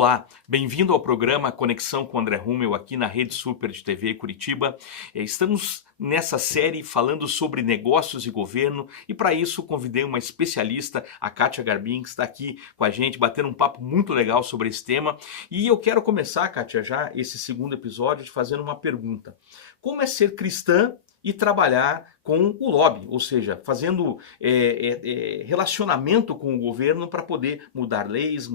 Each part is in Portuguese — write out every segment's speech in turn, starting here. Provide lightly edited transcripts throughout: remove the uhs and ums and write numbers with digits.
Olá, bem-vindo ao programa Conexão com André Rummel aqui na Rede Super de TV Curitiba. Estamos nessa série falando sobre negócios e governo e para isso convidei uma especialista, a Kátia Garbim, que está aqui com a gente, batendo um papo muito legal sobre esse tema. E eu quero começar, Kátia, já esse segundo episódio te fazendo uma pergunta. Como é ser cristã e trabalhar com o lobby, ou seja, fazendo relacionamento com o governo para poder mudar leis,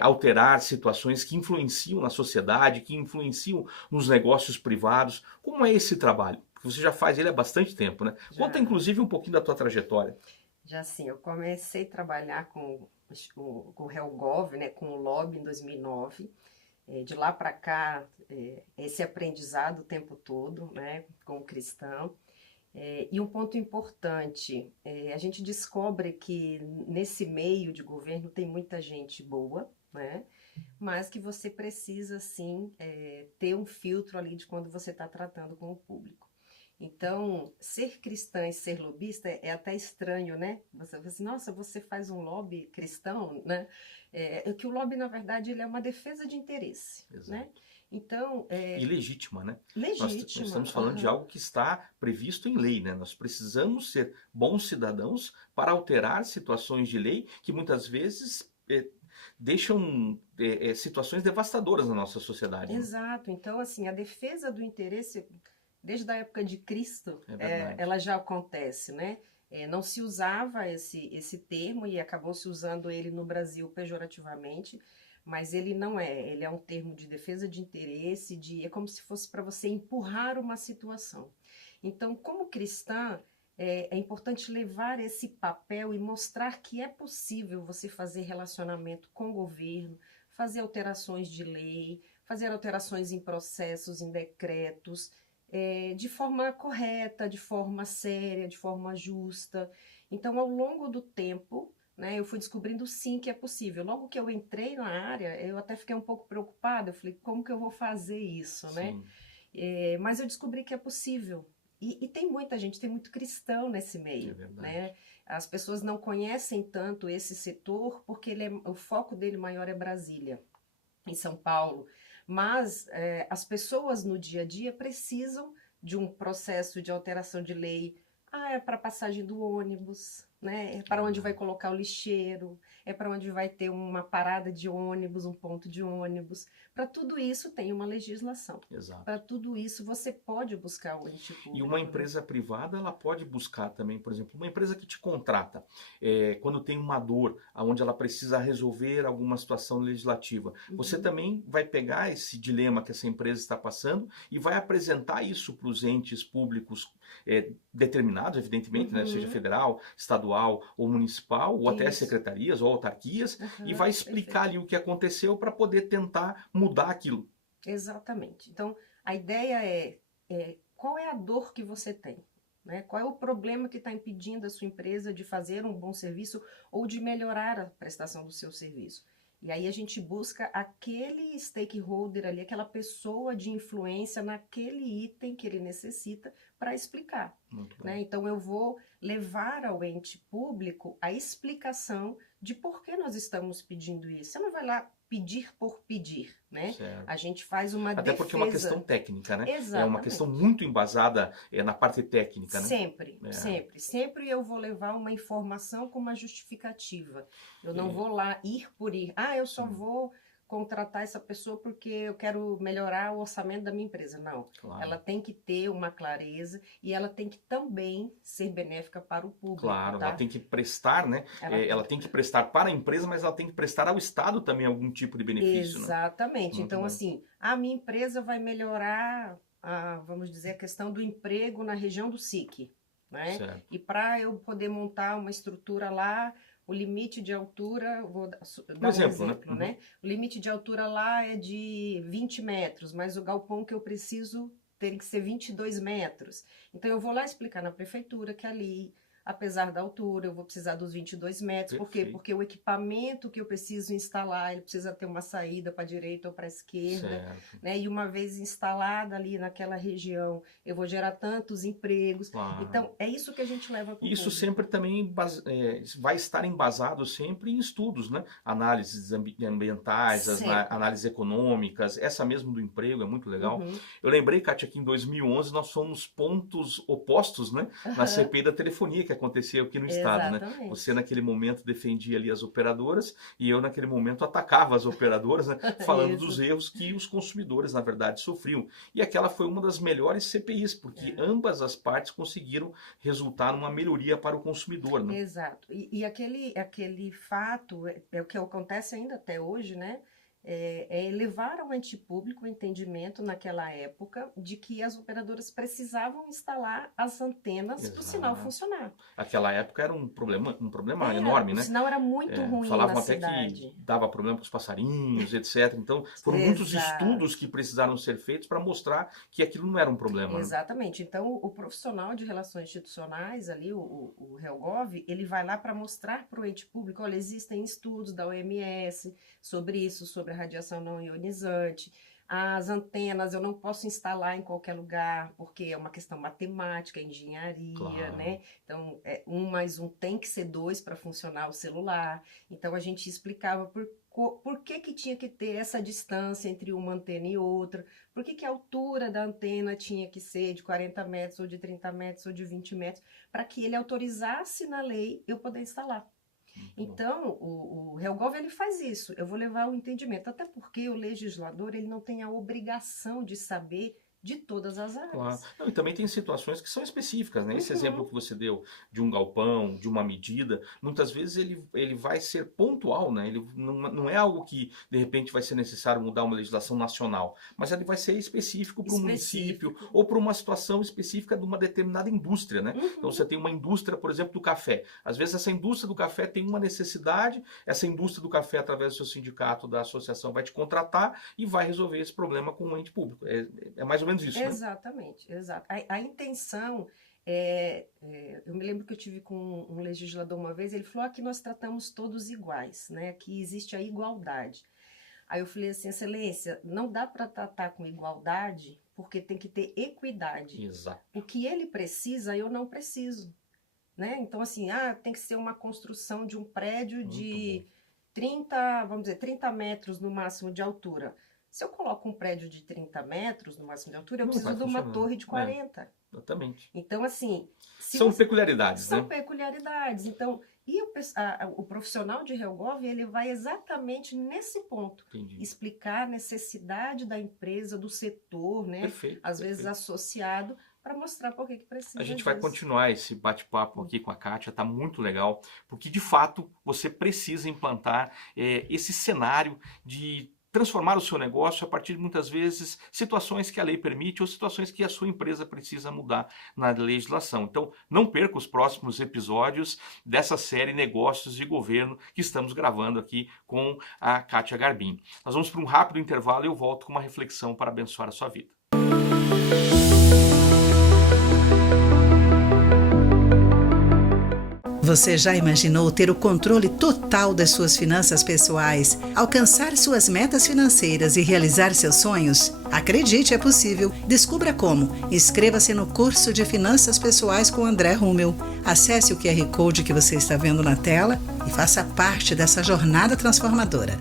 alterar situações que influenciam na sociedade, que influenciam nos negócios privados. Como é esse trabalho? Porque você já faz ele há bastante tempo, né? Conta inclusive um pouquinho da tua trajetória. Já sim, eu comecei a trabalhar com o HelpGov, né, com o lobby em 2009. De lá para cá, esse aprendizado o tempo todo, né, como cristão. E um ponto importante, a gente descobre que nesse meio de governo tem muita gente boa, né, mas que você precisa, sim, ter um filtro ali de quando você está tratando com o público. Então, ser cristã e ser lobista é até estranho, né? Você fala assim, nossa, você faz um lobby cristão, né? Que o lobby, na verdade, ele é uma defesa de interesse, Exato. né? Então, E legítima, né? Nós legítima. estamos falando de algo que está previsto em lei, né? Nós precisamos ser bons cidadãos para alterar situações de lei que muitas vezes deixam situações devastadoras na nossa sociedade. Né? Exato. Então, assim, a defesa do interesse, desde a época de Cristo, verdade. ela já acontece, né? Não se usava esse termo e acabou se usando ele no Brasil pejorativamente, mas ele não é. Ele é um termo de defesa de interesse, é como se fosse para você empurrar uma situação. Então, como cristã, é importante levar esse papel e mostrar que é possível você fazer relacionamento com o governo, fazer alterações de lei, fazer alterações em processos, em decretos, de forma correta, de forma séria, de forma justa. Então, ao longo do tempo, né, eu fui descobrindo sim que é possível. Logo que eu entrei na área, eu até fiquei um pouco preocupada. Eu falei, como que eu vou fazer isso, né? Mas eu descobri que é possível. E tem muita gente, tem muito cristão nesse meio, né? As pessoas não conhecem tanto esse setor porque o foco dele maior é Brasília, em São Paulo, mas as pessoas no dia a dia precisam de um processo de alteração de lei. É para passagem do ônibus, né? É para onde vai colocar o lixeiro, é para onde vai ter uma parada de ônibus, um ponto de ônibus. Para tudo isso tem uma legislação. Para tudo isso você pode buscar o ente público. E uma empresa privada, ela pode buscar também, por exemplo, uma empresa que te contrata, quando tem uma dor, onde ela precisa resolver alguma situação legislativa. Você também vai pegar esse dilema que essa empresa está passando e vai apresentar isso para os entes públicos determinados, evidentemente, né, seja federal, estadual ou municipal, ou até secretarias ou autarquias, e vai explicar ali o que aconteceu para poder tentar mudar aquilo. Exatamente. Então, a ideia qual é a dor que você tem? Né? Qual é o problema que está impedindo a sua empresa de fazer um bom serviço ou de melhorar a prestação do seu serviço? E aí a gente busca aquele stakeholder ali, aquela pessoa de influência naquele item que ele necessita para explicar. Né? Então eu vou levar ao ente público a explicação de por que nós estamos pedindo isso. Você não vai lá pedir por pedir, né? A gente faz uma defesa. Até porque é uma questão técnica, né? Exatamente. É uma questão muito embasada na parte técnica, né? Sempre eu vou levar uma informação com uma justificativa. Eu não vou lá ir por ir. Eu só vou contratar essa pessoa porque eu quero melhorar o orçamento da minha empresa. Não, ela tem que ter uma clareza e ela tem que também ser benéfica para o público. Claro, ela tem que prestar, né? Ela tem que prestar para a empresa, mas ela tem que prestar ao Estado também algum tipo de benefício. Exatamente. Né? Então, assim, a minha empresa vai melhorar, vamos dizer, a questão do emprego na região do SIC. Né? E para eu poder montar uma estrutura lá, o limite de altura, vou dar um exemplo, né? O limite de altura lá é de 20 metros, mas o galpão que eu preciso tem que ser 22 metros. Então eu vou lá explicar na prefeitura que ali apesar da altura, eu vou precisar dos 22 metros. Por quê? Perfeito. Porque o equipamento que eu preciso instalar, ele precisa ter uma saída para a direita ou para a esquerda, Certo. né? E uma vez instalada ali naquela região, eu vou gerar tantos empregos. Claro. Então, é isso que a gente leva para o Isso público. sempre também vai estar embasado sempre em estudos, né? Análises ambientais, Sempre. análises econômicas, essa mesmo do emprego é muito legal. Uhum. Eu lembrei, Kátia, que em 2011 nós fomos pontos opostos, né? Na Aham. CPI da telefonia que acontecia aqui no estado, né? Exatamente. Você naquele momento defendia ali as operadoras e eu naquele momento atacava as operadoras, né? Falando Isso. dos erros que os consumidores, na verdade, sofriam. E aquela foi uma das melhores CPIs, porque ambas as partes conseguiram resultar numa melhoria para o consumidor, né? Exato. E aquele fato é o que acontece ainda até hoje, né? É elevar ao ente público o entendimento naquela época de que as operadoras precisavam instalar as antenas para o sinal Exato. funcionar. Aquela época era um problema Era, enorme, o né? sinal era muito ruim Falavam na até que cidade. dava problema com os passarinhos, etc. Então, foram muitos Exato. estudos que precisaram ser feitos para mostrar que aquilo não era um problema, né? Exatamente. Então, o profissional de relações institucionais, ali, o RELGOV, ele vai lá para mostrar para o ente público, olha, existem estudos da OMS sobre isso, sobre a radiação não ionizante. As antenas eu não posso instalar em qualquer lugar, porque é uma questão matemática, engenharia, Claro. né? Então, 1 mais 1 tem que ser 2 para funcionar o celular. Então, a gente explicava por que tinha que ter essa distância entre uma antena e outra, por que a altura da antena tinha que ser de 40 metros, ou de 30 metros, ou de 20 metros, para que ele autorizasse na lei eu poder instalar. Então, o RELGOV, ele faz isso, eu vou levar o entendimento, até porque o legislador, ele não tem a obrigação de saber de todas as áreas. Claro. Não, e também tem situações que são específicas, né? Esse Uhum. exemplo que você deu de um galpão, de uma medida, muitas vezes ele vai ser pontual, né? Ele não é algo que, de repente, vai ser necessário mudar uma legislação nacional, mas ele vai ser específico para o município ou para uma situação específica de uma determinada indústria, né? Uhum. Então, você tem uma indústria, por exemplo, do café. Às vezes, essa indústria do café tem uma necessidade, essa indústria do café, através do seu sindicato, da associação, vai te contratar e vai resolver esse problema com o ente público. É mais ou menos isso, né? Exatamente, exato. A intenção eu me lembro que eu tive com um legislador uma vez, ele falou que nós tratamos todos iguais, né? Que existe a igualdade. Aí eu falei assim, excelência, não dá para tratar com igualdade, porque tem que ter equidade. Exato. O que ele precisa, eu não preciso, né? Então, assim, tem que ser uma construção de um prédio de 30, vamos dizer, 30 metros no máximo de altura. Se eu coloco um prédio de 30 metros no máximo de altura, eu preciso de uma torre de 40. Exatamente. Então, assim... São peculiaridades, São né? peculiaridades. Então, o profissional de RELGOV, ele vai exatamente nesse ponto. Entendi. Explicar a necessidade da empresa, do setor, né? Perfeito. Às vezes associado, para mostrar por que precisa A gente disso. vai continuar esse bate-papo aqui com a Kátia, tá muito legal, porque de fato você precisa implantar esse cenário de transformar o seu negócio a partir de, muitas vezes, situações que a lei permite ou situações que a sua empresa precisa mudar na legislação. Então, não perca os próximos episódios dessa série Negócios de Governo que estamos gravando aqui com a Kátia Garbim. Nós vamos para um rápido intervalo e eu volto com uma reflexão para abençoar a sua vida. Você já imaginou ter o controle total das suas finanças pessoais, alcançar suas metas financeiras e realizar seus sonhos? Acredite, é possível. Descubra como. Inscreva-se no curso de Finanças Pessoais com André Rummel. Acesse o QR Code que você está vendo na tela e faça parte dessa jornada transformadora.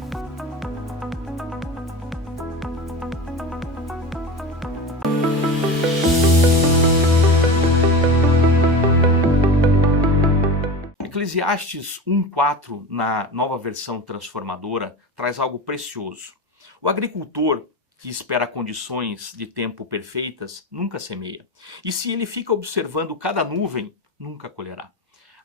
Eclesiastes 1:4, na nova versão transformadora, traz algo precioso. O agricultor que espera condições de tempo perfeitas nunca semeia. E se ele fica observando cada nuvem, nunca colherá.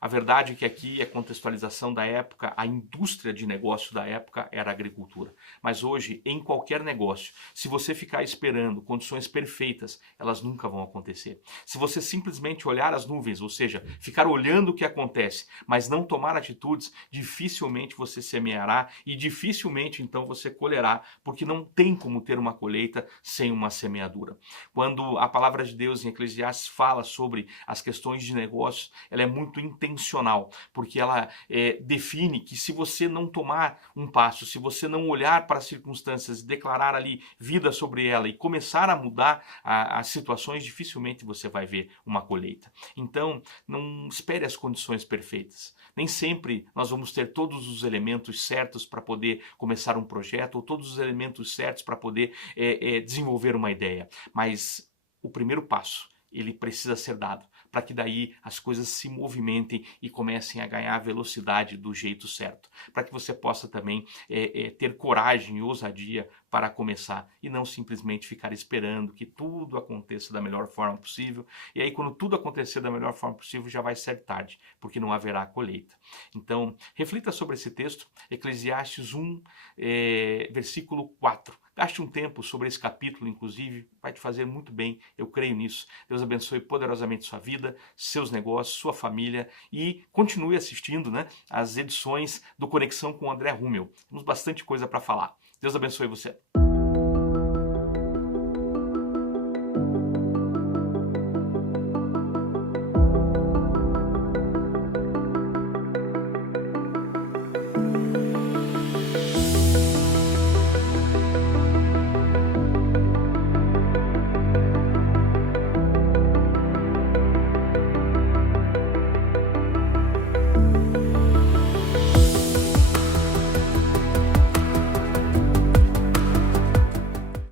A verdade é que aqui a contextualização da época, a indústria de negócio da época era a agricultura. Mas hoje, em qualquer negócio, se você ficar esperando condições perfeitas, elas nunca vão acontecer. Se você simplesmente olhar as nuvens, ou seja, ficar olhando o que acontece, mas não tomar atitudes, dificilmente você semeará e dificilmente então você colherá, porque não tem como ter uma colheita sem uma semeadura. Quando a palavra de Deus em Eclesiastes fala sobre as questões de negócios, ela é muito intencional, porque ela define que se você não tomar um passo, se você não olhar para as circunstâncias e declarar ali vida sobre ela e começar a mudar as situações, dificilmente você vai ver uma colheita. Então, não espere as condições perfeitas. Nem sempre nós vamos ter todos os elementos certos para poder começar um projeto ou todos os elementos certos para poder desenvolver uma ideia. Mas o primeiro passo, ele precisa ser dado, para que daí as coisas se movimentem e comecem a ganhar velocidade do jeito certo. Para que você possa também ter coragem e ousadia para começar e não simplesmente ficar esperando que tudo aconteça da melhor forma possível. E aí quando tudo acontecer da melhor forma possível já vai ser tarde, porque não haverá colheita. Então, reflita sobre esse texto, Eclesiastes 1, versículo 4. Gaste um tempo sobre esse capítulo, inclusive, vai te fazer muito bem, eu creio nisso. Deus abençoe poderosamente sua vida, seus negócios, sua família e continue assistindo, né, as edições do Conexão com o André Rummel. Temos bastante coisa para falar. Deus abençoe você.